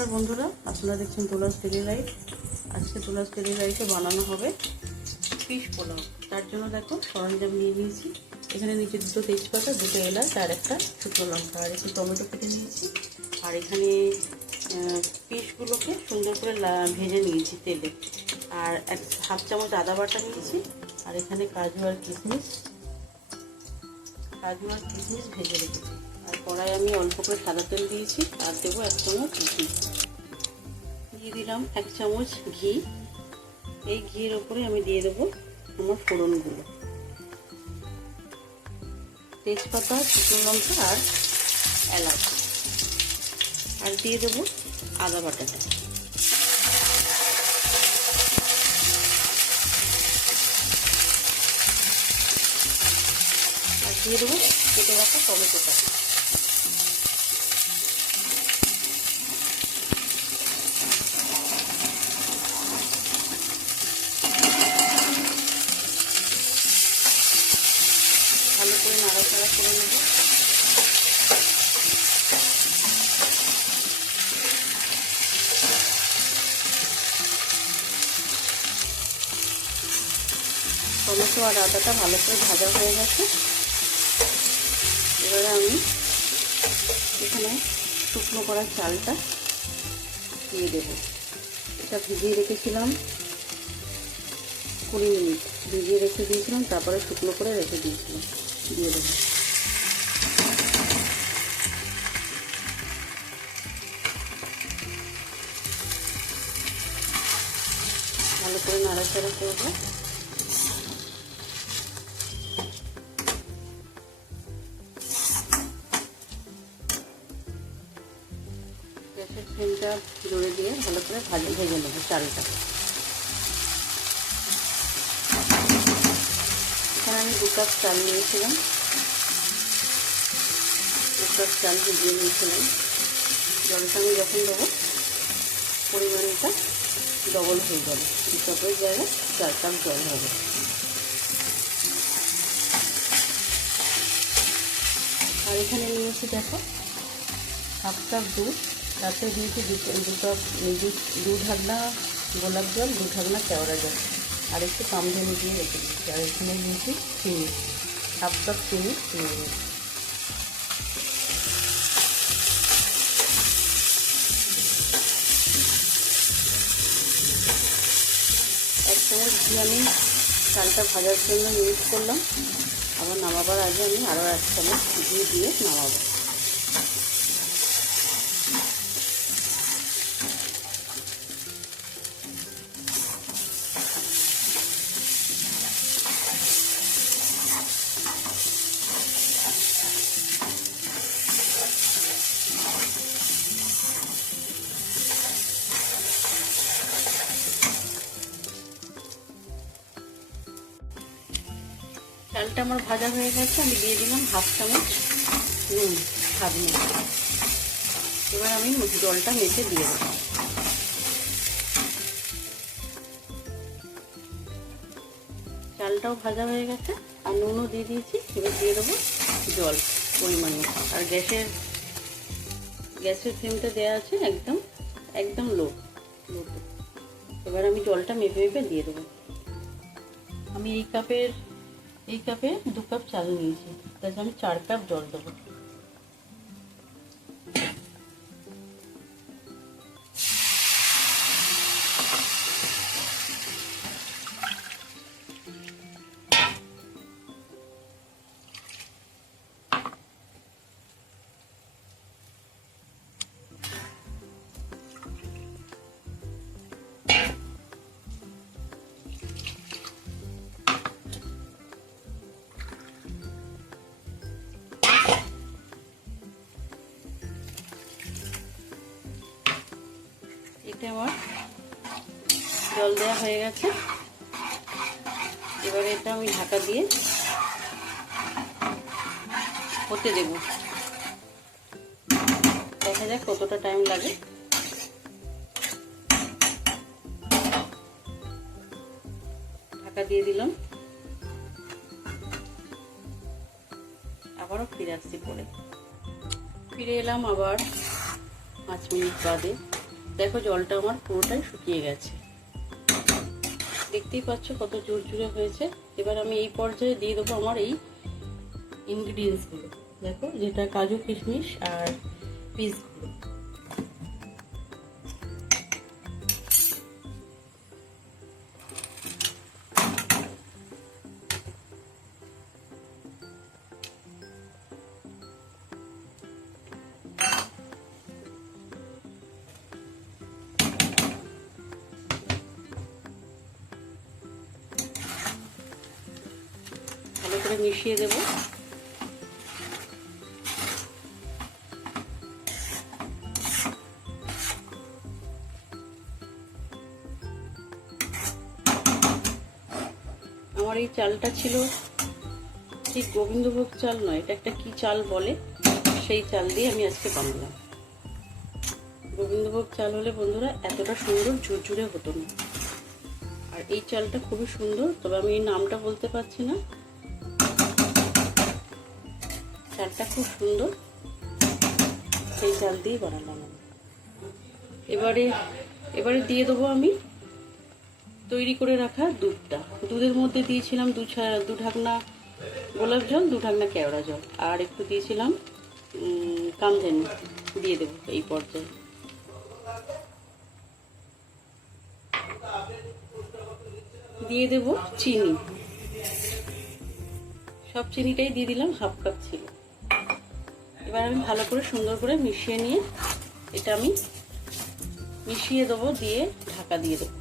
নমস্কার বন্ধুরা, আপনারা দেখছেন তুলাস ডেলি লাইফ। আজকে তুলাস ডেলি লাইফে বানানো হবে ফিশ পোলাও। তার জন্য দেখো সরঞ্জাম নিয়ে নিয়েছি। এখানে নিচে দুটো তেজপাতা, দুটো এলাচ আর একটা শুকনো লঙ্কা আর একটু টমেটো কেটে নিয়েছি। আর এখানে ফিশগুলোকে সুন্দর করে ভেজে নিয়েছি তেলে। আর হাফ চামচ আদা বাটা নিয়েছি। আর এখানে কাজু আর কিশমিশ ভেজে রেখেছি। আর কড়াই আমি অল্প করে সাদা তেল দিয়েছি। আর দেবো 1 চামচ ঘি, দিয়ে দিলাম 1 চামচ ঘি। এই ঘিয়ের ওপরে আমি দিয়ে দেবো আমার ফোড়নগুলো, তেজপাতা, শুকনো লঙ্কা আর এলাচ। আর দিয়ে দেবো আদা বাটাটা। আর দিয়ে দেবো কেটে রাখা টমেটোটা। ভালো করে নাড়াচাড়া করে নেব। টমেটো আর আদাটা ভালো করে ভাজা হয়ে গেছে। এবারে আমি এখানে শুকনো করা চালটা দিয়ে দেবো। এটা ভিজিয়ে রেখেছিলাম 20 মিনিট ভিজিয়ে রেখে দিয়েছিলাম, তারপরে শুকনো করে রেখে দিয়েছিলাম। দিয়ে দেবো। ভালো করে নাড়াচাড়া করবো। গ্যাসের ফ্লেমটা জোরে দিয়ে ভালো করে ভেজে নেবো চালটা। এখানে আমি 2 কাপ চাল নিয়েছিলাম, 2 কাপ চাল ভিজিয়ে নিয়েছিলাম। জলটা আমি যখন দেবো পরিমাণটা ডবল হয়ে যাবে, 2 কাপের জায়গায় 4 কাপ জল হবে। আর এখানে নিয়েছি দেখো হাফ কাপ দুধ, তাতে দিয়েছি 2 কাপ দু ঢাকনা গোলাপ জল, 2 ঢাকনা কেওড়া জল আর একটু কামধেনু দিয়ে রেখে দিচ্ছি। আর এখানে নিয়েছি চিনি, হাফ কাপ চিনি নিয়ে নিয়েছি। এক চামচ ঘি আমি চালটা ভাজার জন্য ইউজ করলাম। আবার নামাবার আগে আমি আরও 1 চামচ ঘি দিয়ে নামাবো। চালটা আমার ভাজা হয়ে গেছে, আমি দিয়ে দিলাম হাফ চামচ নুন, স্বাদ মতো। এবার আমি জলটা মেখে দিয়ে দেবো। চালটাও ভাজা হয়ে গেছে আর নুনও দিয়ে দিয়েছি। এবার দিয়ে দেবো জল পরিমাণ মতো। আর গ্যাসের ফ্লেমটা দেওয়া আছে একদম লোতে। এবার আমি জলটা মেপে দিয়ে দেবো। আমি এই কাপে 2 কাপ চাল নিয়েছি, তাতে আমি 4 কাপ জল দেবো। এটা আমার জল দেওয়া হয়ে গেছে। এবারে এটা আমি ঢাকা দিয়ে হতে দেব। দেখা যাক কতটা টাইম লাগে। ঢাকা দিয়ে দিলাম। আবারও ফিরে আসছি পরে। ফিরে এলাম আবার 5 মিনিট বাদে। দেখো জলটা আমার পুরোটাই শুকিয়ে গেছে, দেখতেই পাচ্ছ কত জোরজুরে হয়েছে। এবার আমি এই পর্যায়ে দিয়ে দেবো আমার এই ইনগ্রিডিয়েন্টসগুলো, দেখো যেটা কাজু কিশমিশ আর পিসগুলো। ভালো করে মিশিয়ে দেব। আমার এই চালটা ছিল ঠিক গোবিন্দভোগ চাল নয়, এটা একটা কি চাল বলে, সেই চাল দিয়ে আমি আজকে বানালাম। গোবিন্দভোগ চাল হলে বন্ধুরা এতটা সুন্দর ঝুরঝুরে হতো না। আর এই চালটা খুবই সুন্দর, তবে আমি এই নামটা বলতে পারছি না। চালটা খুব সুন্দর, সেই চাল দিয়ে বানালাম। এবারে দিয়ে দেবো আমি তৈরি করে রাখা দুধটা। দুধের মধ্যে দিয়েছিলাম দু ঢাকনা গোলাপ জল, 2 ঢাকনা কেওড়া জল, আর একটু দিয়েছিলাম কামধেনু দিয়ে দেবো এই পর্যায়ে। দিয়ে দেব চিনি, সব চিনিটাই দিয়ে দিলাম, হাফ কাপ ছিল। এবার আমি ভালো করে সুন্দর করে মিশিয়ে নিয়ে এটা আমি মিশিয়ে দেবো, দিয়ে ঢাকা দিয়ে দেবো।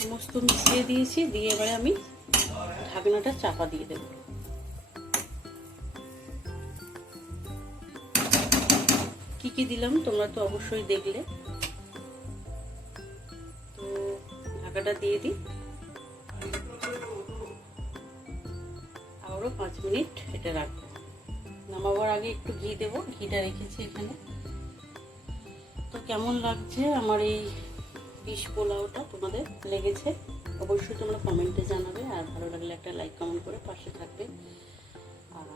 সমস্ত মিশিয়ে দিয়েছি, দিয়ে এবারে আমি ঢাকনাটা চাপা দিয়ে দেব। কি কি দিলাম তোমরা তো অবশ্যই দেখলে। তো ঢাকাটা দিয়ে দিই, আবারও 5 মিনিট এটা রাখবো। নামাবার আগে একটু ঘি দেবো, ঘিটা রেখেছি এখানে। তো কেমন লাগছে আমার এই ফিশ পোলাওটা তোমাদের লেগেছে অবশ্যই তোমরা কমেন্টে জানাবে, আর ভালো লাগলে একটা লাইক কমেন্ট করে পাশে থাকবে। আর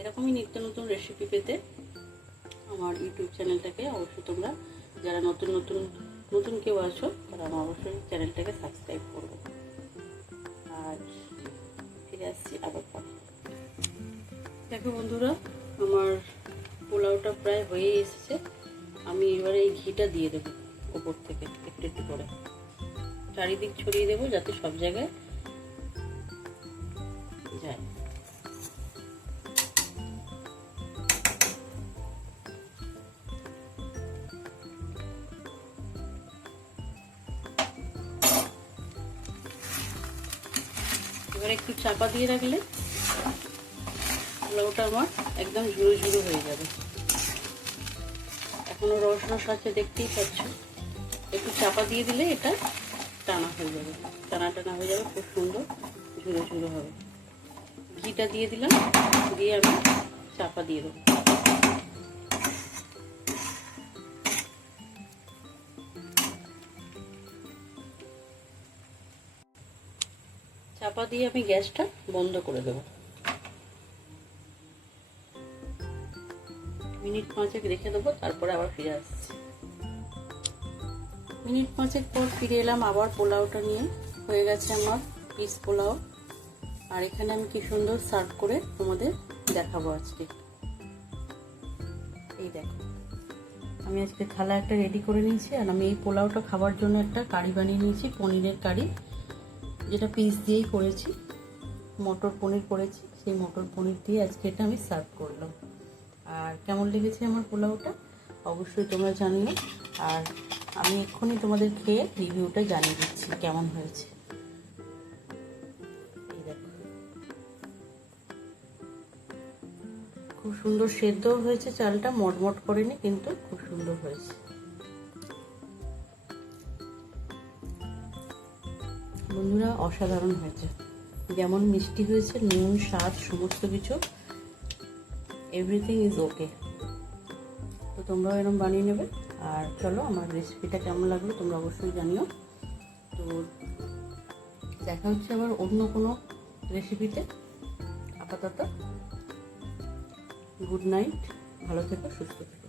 এরকমই নিত্য নতুন রেসিপি পেতে আমার ইউটিউব চ্যানেলটাকে অবশ্যই তোমরা, যারা নতুন কেউ আছো তারা আমার অবশ্যই চ্যানেলটাকে সাবস্ক্রাইব করবে। আর ফিরে আসছি আবার পরে। দেখো বন্ধুরা, আমার পোলাওটা প্রায় হয়ে এসেছে। আমি এবারে এই ঘিটা দিয়ে দেবো উপর থেকে একটু একটু করে, চারিদিক ছড়িয়ে দেবো যাতে সব জায়গায় যায়। এবার একটু চাপা দিয়ে রাখলে পোলাওটা আমার একদম ঝুরো ঝুরো হয়ে যাবে। এখনো রস রস আছে দেখতেই পাচ্ছ, একটু চাপা দিয়ে দিলে এটা টানা হয়ে যাবে, টানা টানা হয়ে যাবে, খুব সুন্দর ঝুরো ঝুরো হবে। ঘিটা দিয়ে দিলাম, দিয়ে আমি চাপা দিয়ে দেবো। চাপা দিয়ে আমি গ্যাসটা বন্ধ করে দেবো। মিনিট 5 রেখে দেবো, তারপরে আবার ফিরে আসছি। মিনিট 5 পর ফিরে এলাম আবার পোলাওটা নিয়ে। হয়ে গেছে আমার পিস পোলাও। আর এখানে আমি কি সুন্দর সার্ভ করে তোমাদের দেখাবো আজকে। এই দেখো, আমি আজকে থালা একটা রেডি করে নিয়েছি। আর আমি এই পোলাওটা খাবার জন্য একটা কারি বানিয়ে নিয়েছি, পনিরের কারি, যেটা পিস দিয়েই করেছি। মটর পনির করেছি, সেই মটর পনির দিয়ে আজকে এটা আমি সার্ভ করলাম। আর কেমন লেগেছে আমার পোলাওটা অবশ্যই তোমরা জানিও। আর আমি এক্ষুনি তোমাদের খেয়ে রিভিউটা জানিয়ে দিচ্ছি কেমন হয়েছে। এই দেখো, খুব সুন্দর সেদ্ধও হয়েছে, চালটা মটমট করেনি, কিন্তু খুব সুন্দর হয়েছে। বন্ধুরা অসাধারণ হয়েছে, যেমন মিষ্টি হয়েছে, নুন স্বাদ সমস্ত কিছু এভরিথিং ইজ ওকে। তোমরাও এরকম বানিয়ে নেবে। আর চলো, আমার রেসিপিটা কেমন লাগলো তোমরা অবশ্যই জানিও। তো দেখা হচ্ছে আবার অন্য কোনো রেসিপিতে। আপাতত গুড নাইট, ভালো থেকো, সুস্থ থেকো।